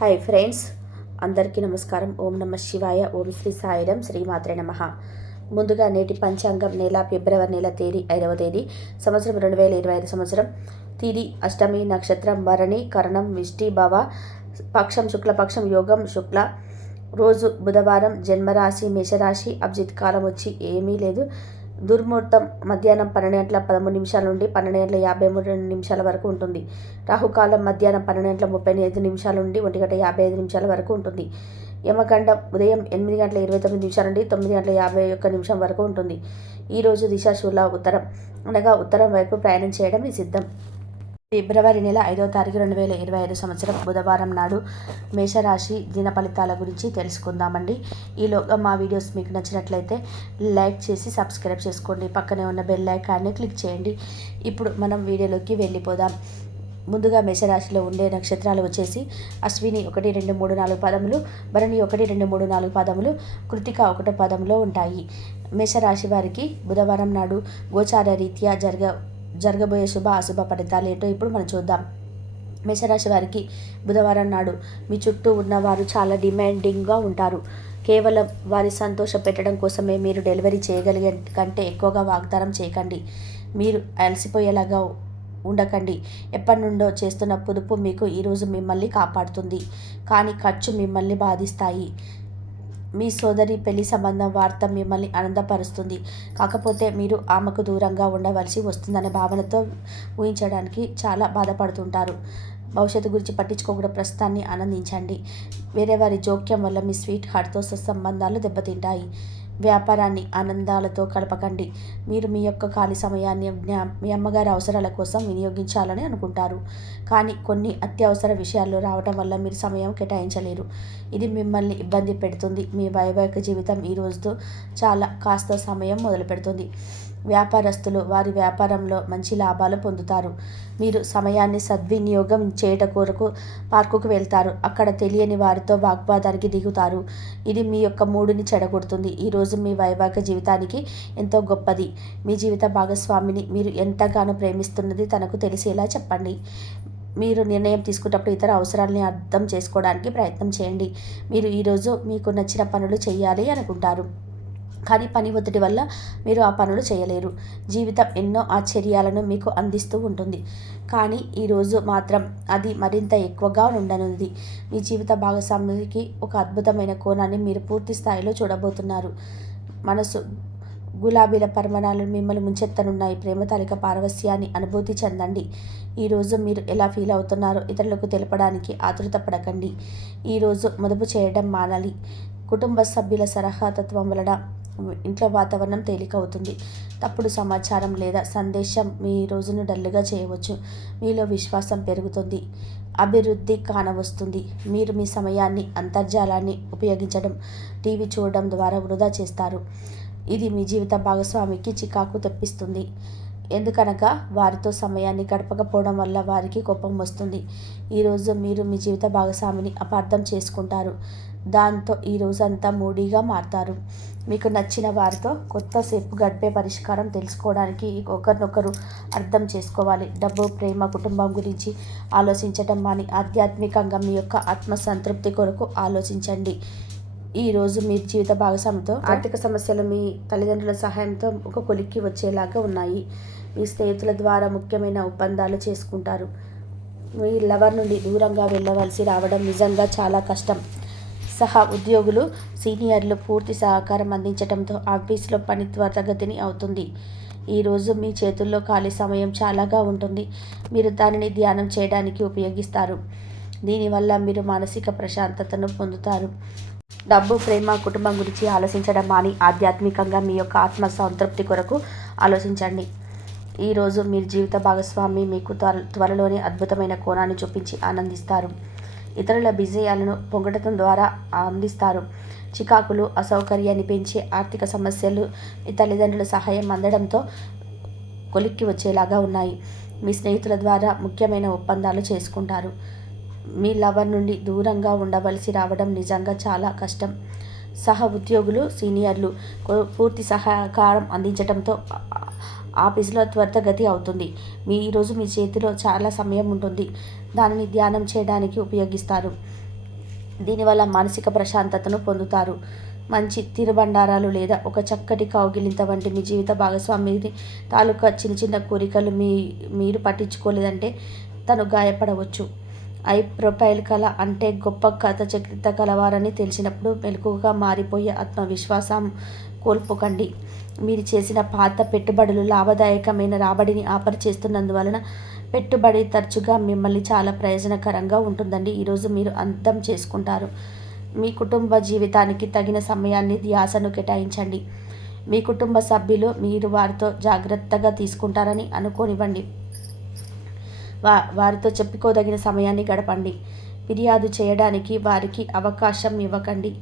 Hi friends, అందరికీ నమస్కారం. ఓం నమ శివాయ, ఓం శ్రీ సాయిరం, శ్రీమాత్రే నమః. ముందుగా నేటి పంచాంగం నెల ఫిబ్రవరి నెల తేదీ 5వ తేదీ సంవత్సరం 2025 సంవత్సరం. తిది అష్టమి, నక్షత్రం భరణి, కరణం విష్టి భవ, పక్షం శుక్లపక్షం, యోగం శుక్ల, రోజు బుధవారం, జన్మరాశి మేషరాశి, అభిజిత్ కాలం వచ్చి ఏమీ లేదు. దుర్ముహూర్తం మధ్యాహ్నం 12:13 నుండి 12:53 వరకు ఉంటుంది. రాహుకాలం మధ్యాహ్నం 12:35 నుండి 1:55 వరకు ఉంటుంది. యమగండం ఉదయం 8:29 నుండి 9:51 వరకు ఉంటుంది. ఈరోజు దిశాశూల ఉత్తరం, అనగా ఉత్తరం వైపు ప్రయాణం చేయడం నిషిద్ధం. ఫిబ్రవరి నెల 5వ తారీఖు 2025 సంవత్సరం బుధవారం నాడు మేషరాశి దిన ఫలితాల గురించి తెలుసుకుందామండి. ఈలోగా మా వీడియోస్ మీకు నచ్చినట్లయితే లైక్ చేసి సబ్స్క్రైబ్ చేసుకోండి. పక్కనే ఉన్న బెల్ ఐకాన్ని క్లిక్ చేయండి. ఇప్పుడు మనం వీడియోలోకి వెళ్ళిపోదాం. ముందుగా మేషరాశిలో ఉండే నక్షత్రాలు వచ్చేసి అశ్విని 1, 2, 3, 4 పదములు, భరణి 1, 2, 3, 4 పదములు, కృతిక 1 పదంలో ఉంటాయి. మేషరాశి వారికి బుధవారం నాడు గోచార రీత్యా జరగబోయే శుభ అశుభ ఫలితాలు ఏంటో ఇప్పుడు మనం చూద్దాం. మేషరాశి వారికి బుధవారం నాడు మీ చుట్టూ ఉన్నవారు చాలా డిమాండింగ్గా ఉంటారు. కేవలం వారి సంతోష పెట్టడం కోసమే మీరు డెలివరీ చేయగలిగే కంటే ఎక్కువగా వాగ్దానం చేయకండి. మీరు అలసిపోయేలాగా ఉండకండి. ఎప్పటి నుండో చేస్తున్న పొదుపు మీకు ఈరోజు మిమ్మల్ని కాపాడుతుంది, కానీ ఖర్చు మిమ్మల్ని బాధిస్తాయి. మీ సోదరి పెళ్లి సంబంధం వార్త మిమ్మల్ని ఆనందపరుస్తుంది. కాకపోతే మీరు ఆమెకు దూరంగా ఉండవలసి వస్తుందనే భావనతో ఊహించడానికి చాలా బాధపడుతుంటారు. భవిష్యత్తు గురించి పట్టించుకోకుండా ప్రస్తుతాన్ని ఆనందించండి. వేరే వారి జోక్యం వల్ల మీ స్వీట్ హార్ట్తో సంబంధాలు దెబ్బతింటాయి. వ్యాపారాన్ని ఆనందాలతో కలపకండి. మీరు మీ యొక్క ఖాళీ సమయాన్ని మీ అమ్మగారి అవసరాల కోసం వినియోగించాలని అనుకుంటారు, కానీ కొన్ని అత్యవసర విషయాల్లో రావడం వల్ల మీరు సమయం కేటాయించలేరు. ఇది మిమ్మల్ని ఇబ్బంది పెడుతుంది. మీ వైవాహిక జీవితం ఈ రోజుతో చాలా కాస్త సమయం మొదలు పెడుతుంది. వ్యాపారస్తులు వారి వ్యాపారంలో మంచి లాభాలు పొందుతారు. మీరు సమయాన్ని సద్వినియోగం చేయట కొరకు పార్కుకు వెళ్తారు. అక్కడ తెలియని వారితో వాగ్వాదానికి దిగుతారు. ఇది మీ యొక్క మూడుని చెడగొడుతుంది. ఈరోజు మీ వైవాహిక జీవితానికి ఎంతో గొప్పది. మీ జీవిత భాగస్వామిని మీరు ఎంతగానో ప్రేమిస్తున్నది తనకు తెలిసేలా చెప్పండి. మీరు నిర్ణయం తీసుకున్నప్పుడు ఇతర అవసరాలని అర్థం చేసుకోవడానికి ప్రయత్నం చేయండి. మీరు ఈరోజు మీకు నచ్చిన పనులు చేయాలి అనుకుంటారు, కానీ పని ఒత్తిడి వల్ల మీరు ఆ పనులు చేయలేరు. జీవితం ఎన్నో ఆశ్చర్యాలను మీకు అందిస్తూ ఉంటుంది, కానీ ఈరోజు మాత్రం అది మరింత ఎక్కువగా ఉండనుంది. మీ జీవిత భాగస్వామికి ఒక అద్భుతమైన కోణాన్ని మీరు పూర్తి స్థాయిలో చూడబోతున్నారు. మనసు గులాబీల పరిమాణాలు మిమ్మల్ని ముంచెత్తనున్నాయి. ప్రేమ తాలిక పారవస్యాన్ని అనుభూతి చెందండి. ఈరోజు మీరు ఎలా ఫీల్ అవుతున్నారో ఇతరులకు తెలపడానికి ఆతృత పడకండి. ఈరోజు మదుపు చేయడం మానాలి. కుటుంబ సభ్యుల సలహాతత్వం వలన ఇంట్లో వాతావరణం తేలికవుతుంది. తప్పుడు సమాచారం లేదా సందేశం మీ రోజును డల్లుగా చేయవచ్చు. మీలో విశ్వాసం పెరుగుతుంది. అభివృద్ధి కానవస్తుంది. మీరు మీ సమయాన్ని అంతర్జాలాన్ని ఉపయోగించడం, టీవీ చూడడం ద్వారా వృధా చేస్తారు. ఇది మీ జీవిత భాగస్వామికి చికాకు తెప్పిస్తుంది. ఎందుకనగా వారితో సమయాన్ని గడపకపోవడం వల్ల వారికి కోపం వస్తుంది. ఈరోజు మీరు మీ జీవిత భాగస్వామిని అపార్థం చేసుకుంటారు. దాంతో ఈ రోజంతా మూడీగా మారతారు. మీకు నచ్చిన వారితో కొత్తసేపు గడిపే పరిష్కారం తెలుసుకోవడానికి ఒకరినొకరు అర్థం చేసుకోవాలి. డబ్బు, ప్రేమ, కుటుంబం గురించి ఆలోచించడం మాని ఆధ్యాత్మికంగా మీ యొక్క ఆత్మసంతృప్తి కొరకు ఆలోచించండి. ఈరోజు మీ జీవిత భాగస్వామితో ఆర్థిక సమస్యలు మీ తల్లిదండ్రుల సహాయంతో ఒక కొలిక్కి వచ్చేలాగా ఉన్నాయి. మీ స్నేహితుల ద్వారా ముఖ్యమైన ఒప్పందాలు చేసుకుంటారు. మీ లవర్ నుండి దూరంగా వెళ్ళవలసి రావడం నిజంగా చాలా కష్టం. సహా ఉద్యోగులు, సీనియర్లు పూర్తి సహకారం అందించడంతో ఆఫీసులో పని త్వరితగతిని అవుతుంది. ఈరోజు మీ చేతుల్లో ఖాళీ సమయం చాలాగా ఉంటుంది. మీరు దానిని ధ్యానం చేయడానికి ఉపయోగిస్తారు. దీనివల్ల మీరు మానసిక ప్రశాంతతను పొందుతారు. డబ్బు, ప్రేమ, కుటుంబం గురించి ఆలోచించడం మాని ఆధ్యాత్మికంగా మీ యొక్క ఆత్మ సంతృప్తి కొరకు ఆలోచించండి. ఈరోజు మీ జీవిత భాగస్వామి మీకు త్వరలోనే అద్భుతమైన కోణాన్ని చూపించి ఆనందిస్తారు. ఇతరుల విజయాలను పొగడటం ద్వారా అందిస్తారు. చికాకులు, అసౌకర్యాన్ని పెంచే ఆర్థిక సమస్యలు మీ తల్లిదండ్రుల సహాయం అందడంతో కొలిక్కి వచ్చేలాగా ఉన్నాయి. మీ స్నేహితుల ద్వారా ముఖ్యమైన ఒప్పందాలు చేసుకుంటారు. మీ లవర్ నుండి దూరంగా ఉండవలసి రావడం నిజంగా చాలా కష్టం. సహ ఉద్యోగులు, సీనియర్లు పూర్తి సహకారం అందించడంతో ఆఫీసులో త్వరితగతి అవుతుంది. ఈరోజు మీ చేతిలో చాలా సమయం ఉంటుంది. దానిని ధ్యానం చేయడానికి ఉపయోగిస్తారు. దీనివల్ల మానసిక ప్రశాంతతను పొందుతారు. మంచి తినుబండారాలు లేదా ఒక చక్కటి కౌగిలింత వంటి మీ జీవిత భాగస్వామి తాలూకా చిన్న చిన్న కోరికలు మీరు పట్టించుకోలేదంటే తను గాయపడవచ్చు. ప్రొఫైల్ కళ అంటే గొప్ప కథ చరిత్ర కలవారని తెలిసినప్పుడు మెలకుగా మారిపోయే ఆత్మవిశ్వాసం కోల్పోకండి. మీరు చేసిన పాత పెట్టుబడులు లాభదాయకమైన రాబడిని ఆఫర్ చేస్తున్నందువలన పెట్టుబడి తరచుగా మిమ్మల్ని చాలా ప్రయోజనకరంగా ఉంటుందండి. ఈరోజు మీరు అర్థం చేసుకుంటారు. మీ కుటుంబ జీవితానికి తగిన సమయాన్ని ధ్యాసను కేటాయించండి. మీ కుటుంబ సభ్యులు మీరు వారితో జాగ్రత్తగా తీసుకుంటారని అనుకోనివ్వండి. వారితో చెప్పుకోదగిన సమయాన్ని గడపండి. ఫిర్యాదు చేయడానికి వారికి అవకాశం ఇవ్వకండి.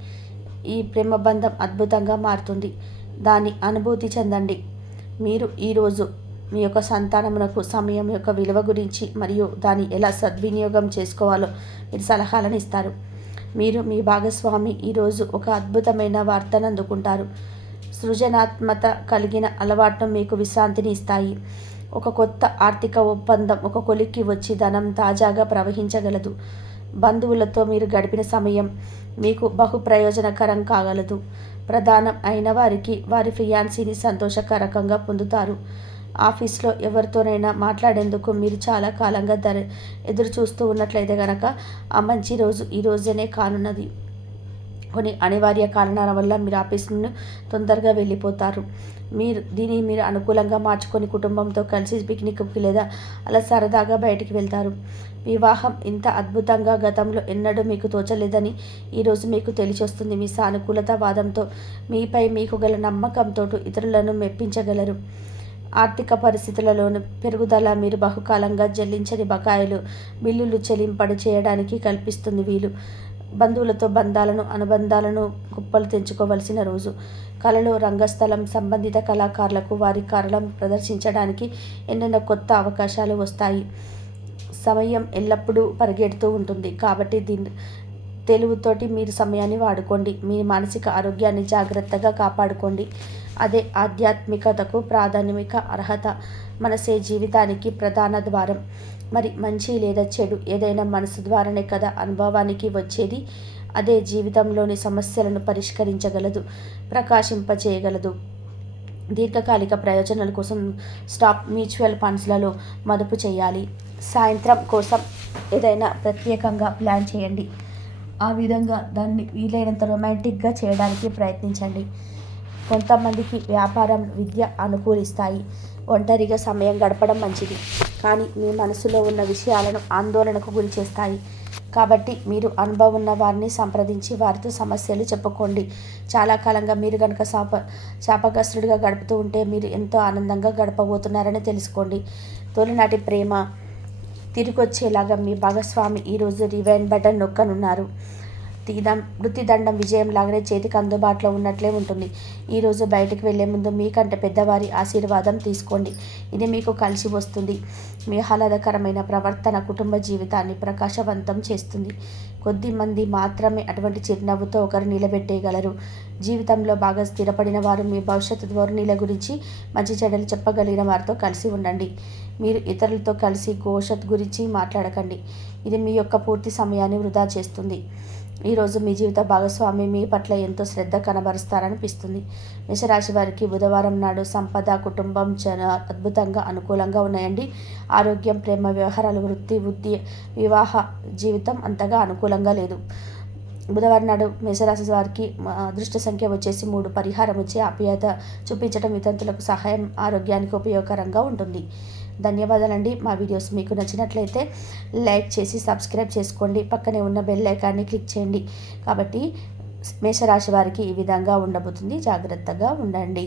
ఈ ప్రేమ బంధం అద్భుతంగా మారుతుంది. దాని అనుభూతి చెందండి. మీరు ఈరోజు మీ యొక్క సంతానమునకు సమయం యొక్క విలువ గురించి మరియు దాన్ని ఎలా సద్వినియోగం చేసుకోవాలో మీరు సలహాలను ఇస్తారు. మీరు మీ భాగస్వామి ఈరోజు ఒక అద్భుతమైన వార్తను అందుకుంటారు. సృజనాత్మక కలిగిన అలవాట్లు మీకు విశ్రాంతిని ఇస్తాయి. ఒక కొత్త ఆర్థిక ఒప్పందం ఒక కొలిక్కి వచ్చి ధనం తాజాగా ప్రవహించగలదు. బంధువులతో మీరు గడిపిన సమయం మీకు బహు ప్రయోజనకరం కాగలదు. ప్రధానం అయిన వారికి వారి ఫియాన్సీని సంతోషకరంగా పొందుతారు. ఆఫీస్లో ఎవరితోనైనా మాట్లాడేందుకు మీరు చాలా కాలంగా ఎదురు చూస్తూ ఉన్నట్లయితే కనుక ఆ మంచి రోజు ఈ రోజునే కానున్నది. కొన్ని అనివార్య కారణాల వల్ల మీరు ఆఫీస్ను తొందరగా వెళ్ళిపోతారు. దీన్ని మీరు అనుకూలంగా మార్చుకొని కుటుంబంతో కలిసి పిక్నిక్కి లేదా అలా సరదాగా బయటికి వెళ్తారు. వివాహం ఇంత అద్భుతంగా గతంలో ఎన్నడూ మీకు తోచలేదని ఈరోజు మీకు తెలిసొస్తుంది. మీ సానుకూలత వాదంతో మీపై మీకు గల నమ్మకంతో ఇతరులను మెప్పించగలరు. ఆర్థిక పరిస్థితులలోని పెరుగుదల మీరు బహుకాలంగా చెల్లించని బకాయిలు బిల్లులు చెల్లింపడి చేయడానికి కల్పిస్తుంది వీలు. బంధువులతో అనుబంధాలను కుప్పలు తెంచుకోవలసిన రోజు. కళలో రంగస్థలం సంబంధిత కళాకారులకు వారి కళలను ప్రదర్శించడానికి ఎన్నెన్నో కొత్త అవకాశాలు వస్తాయి. సమయం ఎల్లప్పుడూ పరిగెడుతూ ఉంటుంది కాబట్టి తెలివితోటి మీరు సమయాన్ని వాడుకోండి. మీ మానసిక ఆరోగ్యాన్ని జాగ్రత్తగా కాపాడుకోండి. అదే ఆధ్యాత్మికతకు ప్రాధాన్యమిక అర్హత. మనసే జీవితానికి ప్రధాన ద్వారం. మరి మంచి లేదా చెడు ఏదైనా మనసు ద్వారానే కదా అనుభవానికి వచ్చేది. అదే జీవితంలోని సమస్యలను పరిష్కరించగలదు, ప్రకాశింపచేయగలదు. దీర్ఘకాలిక ప్రయోజనాల కోసం మ్యూచువల్ ఫండ్స్లలో మదుపు చేయాలి. సాయంత్రం కోసం ఏదైనా ప్రత్యేకంగా ప్లాన్ చేయండి. ఆ విధంగా దాన్ని వీలైనంత రొమాంటిక్గా చేయడానికి ప్రయత్నించండి. కొంతమందికి వ్యాపారం, విద్య అనుకూలిస్తాయి. ఒంటరిగా సమయం గడపడం మంచిది, కానీ మీ మనసులో ఉన్న విషయాలను ఆందోళనకు గురి చేస్తాయి. కాబట్టి మీరు అనుభవం ఉన్న వారిని సంప్రదించి వారితో సమస్యలు చెప్పుకోండి. చాలా కాలంగా మీరు కనుక శాపగ్రస్తుడిగా గడుపుతూ ఉంటే మీరు ఎంతో ఆనందంగా గడపబోతున్నారని తెలుసుకోండి. తొలినాటి ప్రేమ తిరిగొచ్చేలాగా మీ భాగస్వామి ఈరోజు రివైండ్ బటన్ నొక్కనున్నారు. వృత్తిదండం విజయం లాగానే చేతికి అందుబాటులో ఉన్నట్లే ఉంటుంది. ఈరోజు బయటకు వెళ్లే ముందు మీకంటే పెద్దవారి ఆశీర్వాదం తీసుకోండి. ఇది మీకు కలిసి వస్తుంది. మీ ఆహ్లాదకరమైన ప్రవర్తన కుటుంబ జీవితాన్ని ప్రకాశవంతం చేస్తుంది. కొద్దిమంది మాత్రమే అటువంటి చిరునవ్వుతో ఒకరు నిలబెట్టేయగలరు. జీవితంలో బాగా స్థిరపడిన వారు మీ భవిష్యత్తు ధోరణిల గురించి మంచి చెడ్డలు చెప్పగలిగిన వారితో కలిసి ఉండండి. మీరు ఇతరులతో కలిసి భవిష్యత్తు గురించి మాట్లాడకండి. ఇది మీ యొక్క పూర్తి సమయాన్ని వృధా చేస్తుంది. ఈరోజు మీ జీవిత భాగస్వామి మీ పట్ల ఎంతో శ్రద్ధ కనబరుస్తారనిపిస్తుంది. మేషరాశి వారికి బుధవారం నాడు సంపద, కుటుంబం చాలా అద్భుతంగా అనుకూలంగా ఉన్నాయండి. ఆరోగ్యం, ప్రేమ వ్యవహారాలు, వృత్తి, వివాహ జీవితం అంతగా అనుకూలంగా లేదు. బుధవారం నాడు మేషరాశి వారికి అదృష్ట సంఖ్య వచ్చేసి 3. పరిహారం వచ్చి ఆప్యాయత చూపించడం వితంతులకు సహాయం ఆరోగ్యానికి ఉపయోగకరంగా ఉంటుంది. ధన్యవాదాలండి. మా వీడియోస్ మీకు నచ్చినట్లయితే లైక్ చేసి సబ్స్క్రైబ్ చేసుకోండి. పక్కనే ఉన్న బెల్ ఐకాన్ని క్లిక్ చేయండి. కాబట్టి మేషరాశి వారికి ఈ విధంగా ఉండబోతుంది. జాగ్రత్తగా ఉండండి.